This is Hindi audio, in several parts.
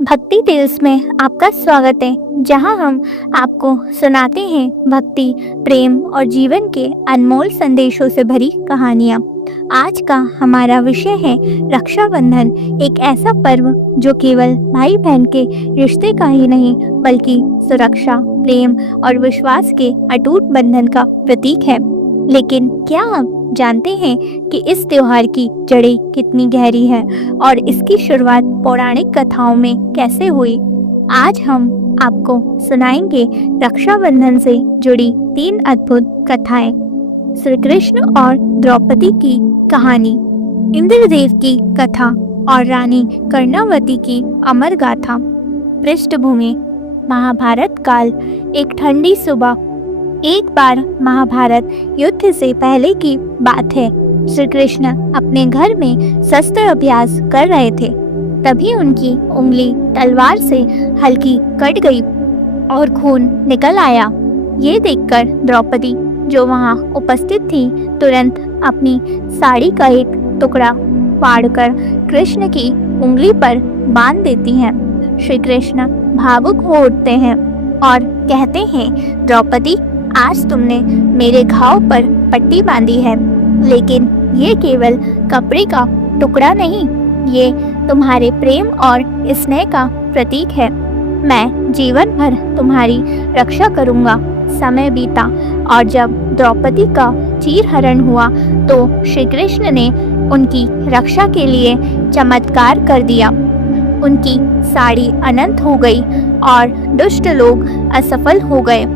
भक्ति टेल्स में आपका स्वागत है, जहां हम आपको सुनाते हैं भक्ति, प्रेम और जीवन के अनमोल संदेशों से भरी कहानियां। आज का हमारा विषय है रक्षाबंधन, एक ऐसा पर्व जो केवल भाई बहन के रिश्ते का ही नहीं बल्कि सुरक्षा, प्रेम और विश्वास के अटूट बंधन का प्रतीक है। लेकिन क्या आप जानते हैं कि इस त्योहार की जड़ें कितनी गहरी है और इसकी शुरुआत पौराणिक कथाओं में कैसे हुई? आज हम आपको सुनाएंगे रक्षाबंधन से जुड़ी 3 अद्भुत कथाएं। श्री कृष्ण और द्रौपदी की कहानी, इंद्रदेव की कथा और रानी कर्णावती की अमर गाथा। पृष्ठभूमि, महाभारत काल। एक ठंडी सुबह, एक बार महाभारत युद्ध से पहले की बात है। श्री कृष्ण अपने घर में शस्त्र अभ्यास कर रहे थे। तभी उनकी उंगली तलवार से हल्की कट गई और खून निकल आया। ये देखकर द्रौपदी, जो वहां उपस्थित थी, तुरंत अपनी साड़ी का एक टुकड़ा फाड़कर कृष्ण की उंगली पर बांध देती हैं। श्री कृष्ण भावुक हो उठते हैं और कहते हैं, द्रौपदी, आज तुमने मेरे घाव पर पट्टी बांधी है, लेकिन ये केवल कपड़े का टुकड़ा नहीं, ये तुम्हारे प्रेम और स्नेह का प्रतीक है। मैं जीवन भर तुम्हारी रक्षा करूंगा। समय बीता और जब द्रौपदी का चीरहरण हुआ तो श्री कृष्ण ने उनकी रक्षा के लिए चमत्कार कर दिया। उनकी साड़ी अनंत हो गई और दुष्ट लोग असफल हो गए।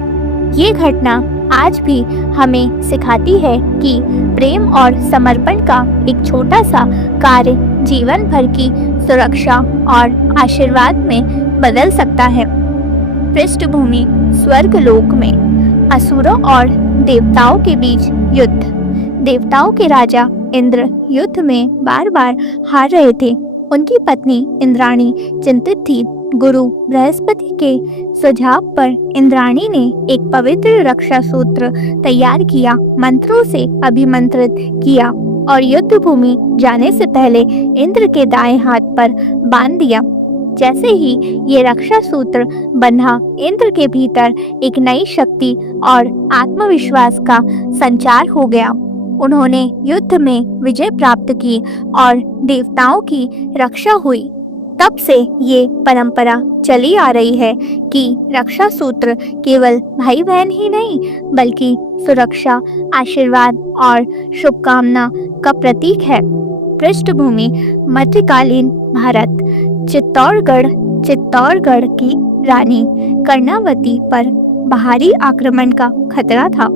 ये घटना आज भी हमें सिखाती है कि प्रेम और समर्पण का एक छोटा सा कार्य जीवन भर की सुरक्षा और आशीर्वाद में बदल सकता है। पृष्ठभूमि, स्वर्गलोक में असुरों और देवताओं के बीच युद्ध। देवताओं के राजा इंद्र युद्ध में बार बार हार रहे थे। उनकी पत्नी इंद्राणी चिंतित थी। गुरु बृहस्पति के सुझाव पर इंद्राणी ने एक पवित्र रक्षा सूत्र तैयार किया, मंत्रों से अभिमंत्रित किया और युद्ध भूमि जाने से पहले इंद्र के दाएं हाथ पर बांध दिया। जैसे ही ये रक्षा सूत्र बंधा, इंद्र के भीतर एक नई शक्ति और आत्मविश्वास का संचार हो गया। उन्होंने युद्ध में विजय प्राप्त की और देवताओं की रक्षा हुई। तब से ये परंपरा चली आ रही है कि रक्षा सूत्र केवल भाई बहन ही नहीं बल्कि सुरक्षा, आशीर्वाद और शुभकामना का प्रतीक है। पृष्ठभूमि, मध्यकालीन भारत। चित्तौड़गढ़ की रानी कर्णावती पर बाहरी आक्रमण का खतरा था।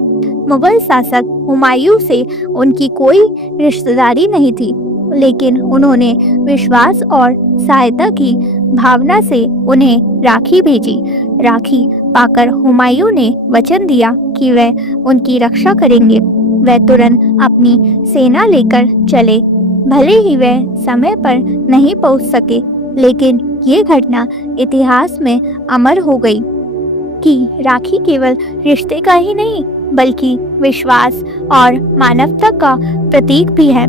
मुगल शासक हुमायूं से उनकी कोई रिश्तेदारी नहीं थी, लेकिन उन्होंने विश्वास और सहायता की भावना से उन्हें राखी भेजी। राखी पाकर हुमायूं ने वचन दिया कि वे उनकी रक्षा करेंगे। वे तुरंत अपनी सेना लेकर चले। भले ही वे समय पर नहीं पहुंच सके, लेकिन ये घटना इतिहास में अमर हो गई कि राखी केवल रिश्ते का ही नहीं बल्कि विश्वास और मानवता का प्रतीक भी है।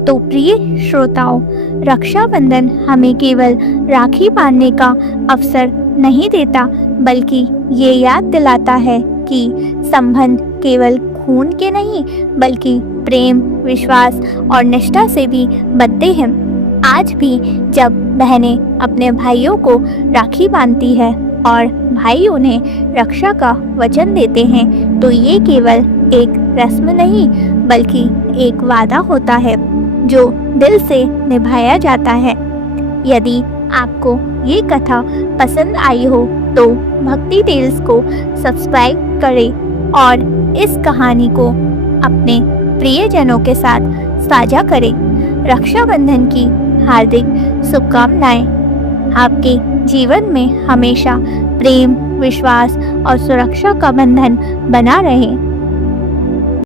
तो प्रिय श्रोताओं, रक्षाबंधन हमें केवल राखी बांधने का अवसर नहीं देता, बल्कि ये याद दिलाता है कि संबंध केवल खून के नहीं बल्कि प्रेम, विश्वास और निष्ठा से भी बनते हैं। आज भी जब बहनें अपने भाइयों को राखी बांधती है और भाई उन्हें रक्षा का वचन देते हैं, तो ये केवल एक रस्म नहीं बल्कि एक वादा होता है जो दिल से निभाया जाता है। यदि आपको ये कथा पसंद आई हो तो भक्ति टेल्स को सब्सक्राइब करें और इस कहानी को अपने प्रियजनों के साथ साझा करें। रक्षाबंधन की हार्दिक शुभकामनाएं। आपके जीवन में हमेशा प्रेम, विश्वास और सुरक्षा का बंधन बना रहे।